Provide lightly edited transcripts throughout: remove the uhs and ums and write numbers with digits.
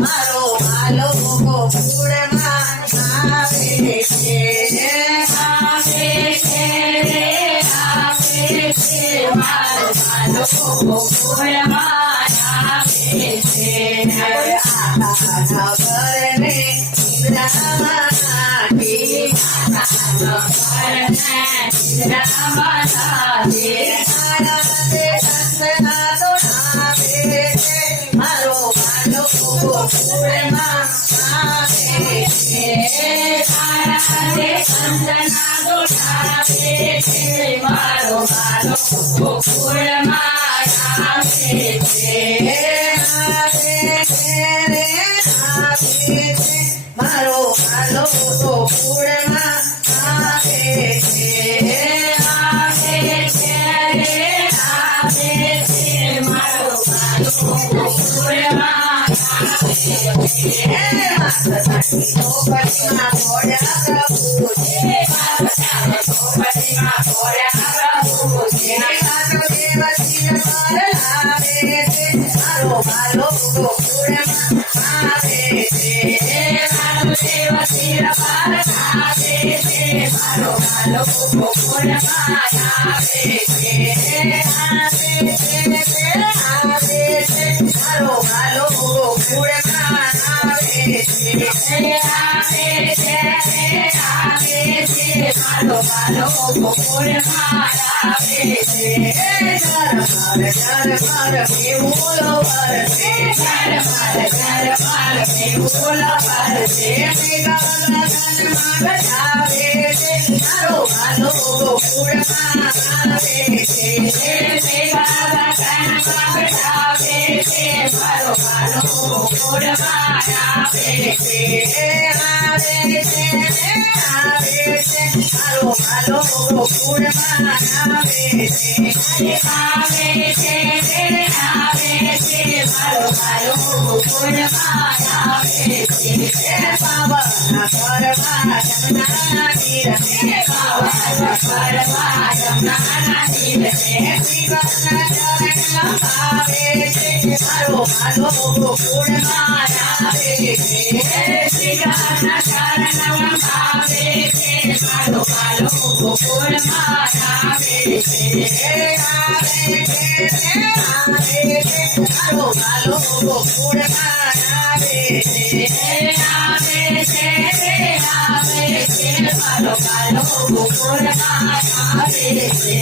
મારો વાલો ગોકુળમાં આવે છે મારો વાલો ગોકુળમાં આવે છે આખા ઘરને ઇન્દ્રામાંથી સંતના દોડાવે છે મારો વાલો ગોકુળમાં આવે છે સંતના દોડાવે છે મારો વાલો ગોકુળમાં આવે છે મારો વાલો ગોકુળમાં આવે છે મારો વાલો ગોકુળમાં આવે છે ચોપટીમાં ઘોડા પ્રભુ છે ચોપટીમાં ઘોડા પ્રભુ છે દેવતી પર લાવે છે મારો વાલો ગોકુળમાં આવે છે દેવતી પર લાવે છે મારો વાલો ગોકુળમાં આવે છે મારો વાલો ગોકુળમાં આવે છે મારો વાલો ગોકુળમાં આવે છે ધર્માર મેહુલો વરસે ધર્માર મેહુલો વરસે મેઘાના ધનમાં ગજાવે છે મારો વાલો ગોકુળમાં આવે છે મેઘાના ધનમાં ગજાવે છે મારો વાલો ગોકુળમાં આવે છે મારો વાલો ગોકુળમાં આવે છે મારો વાલો ગોકુળમાં આવે છે પાવના ઘરમાં જમના તીરને પાવના ઘરમાં જમના તીરને શિવના ચરણ આવે છે મારો વાલો ગોકુળમાં આવે છે શિવના ચરણ આવે છે મારો વાલો ગોકુળમાં આવે છે મારો વાલો ગોકુળમાં આવે છે મારો વાલો ગોકુળમાં આવે છે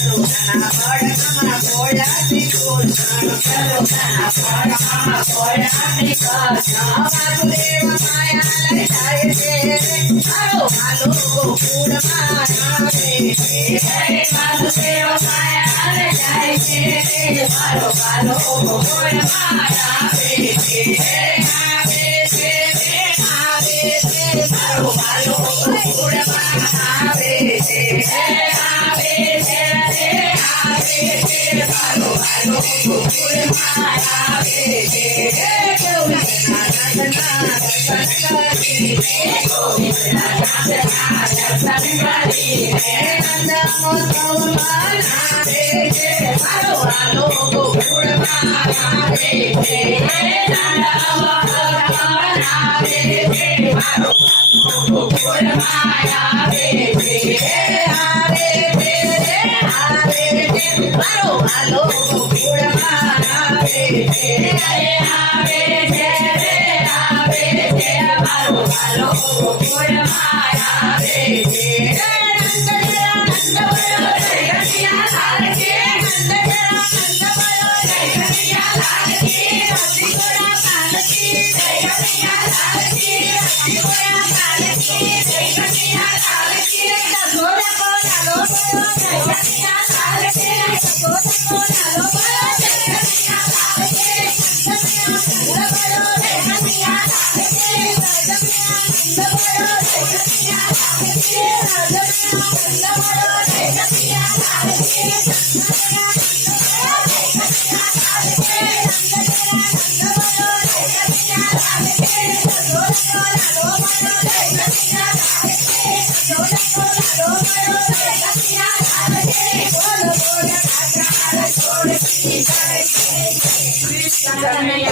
સરોના બળમાં ઘોડાથી કૃષ્ણ સરોના બળમાં ઘોડાથી કૃષ્ણ વાસુદેવ માયા લઈ જાય છે મારો વાલો ગોકુળમાં આવે છે વાસુદેવ માયા લઈ જાય છે મારો વાલો ગોકુળમાં આવે છે મારો વાલો ગોકુળમાં આવે છે મારો વાલો ગોકુળમાં આવે છે ગોવિંદના દર્શન કરીને નંદમોત્સવમાં આવે છે મારો વાલો ગોકુળમાં આવે છે નંદમોત્સવમાં આવે છે મારો ગોકુળમાં આવે છે મારો વાલો ગોકુળમાં આવે છે મારો વાલો ગોકુળમાં આવે છે